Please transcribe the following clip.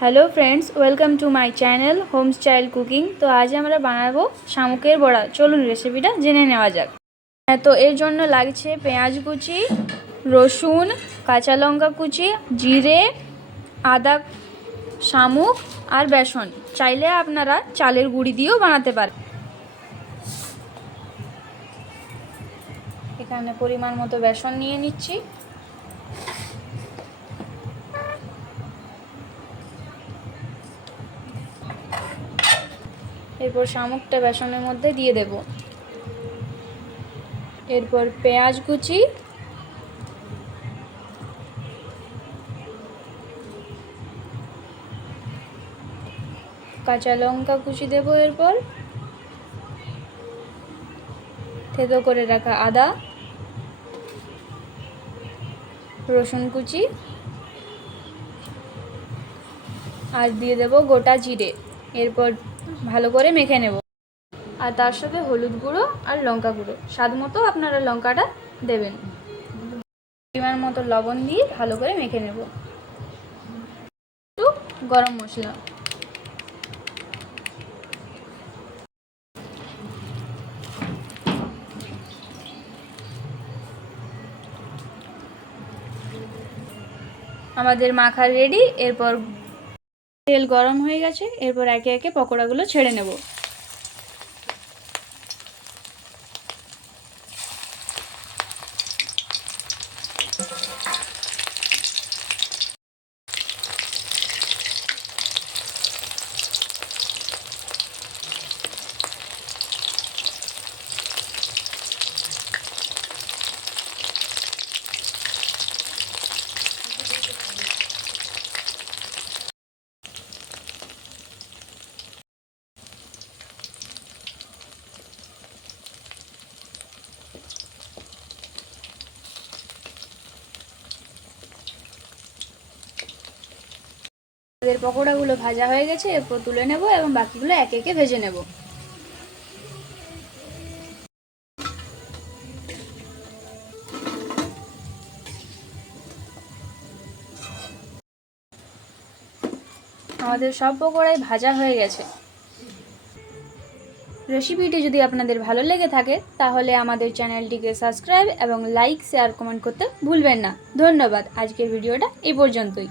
Hello friends, welcome to my channel home style cooking. तो आज আমরা বানাবো শামুকের বড়া। চলুন রেসিপিটা জেনে নেওয়া যাক। তো এর জন্য লাগছে পেঁয়াজ কুচি, রসুন, কাঁচা লঙ্কা কুচি, জিরে, আদা, শামুক আর বেসন। চাইলে আপনারা চালের গুঁড়ি দিয়েও বানাতে পারেন। এখানে পরিমাণ মতো বেসন নিয়ে নিচ্ছি। এরপর শামুকটা বেসনের মধ্যে দিয়ে দেব। এরপর পেঁয়াজ কুচি, কাঁচা লঙ্কা কুচি দেব। এরপর থেতো করে রাখা আদা, রসুন কুচি আর দিয়ে দেব গোটা জিরে। এরপর ভালো করে মেখে নেব। আর তার সাথে হলুদ গুঁড়ো আর লঙ্কা গুঁড়ো, স্বাদ মতো আপনারা লঙ্কাটা দেবেন। পরিমাণ মতো লবণ দিয়ে ভালো করে মেখে নেব। একটু গরম মশলা, আমাদের মাখা রেডি। এরপর তেল গরম হয়ে গেছে। এরপর একে একে পকোড়াগুলো ছেড়ে নেব। এর পকোড়াগুলো ভাজা হয়ে গেছে। এরপর তুলে নেব এবং বাকিগুলো একে একে ভেজে নেব। আমাদের সব পকোড়াই ভাজা হয়ে গেছে। রেসিপিটি যদি আপনাদের ভালো লেগে থাকে তাহলে আমাদের চ্যানেলটিকে সাবস্ক্রাইব এবং লাইক, শেয়ার, কমেন্ট করতে ভুলবেন না। ধন্যবাদ। আজকের ভিডিওটা এই পর্যন্তই।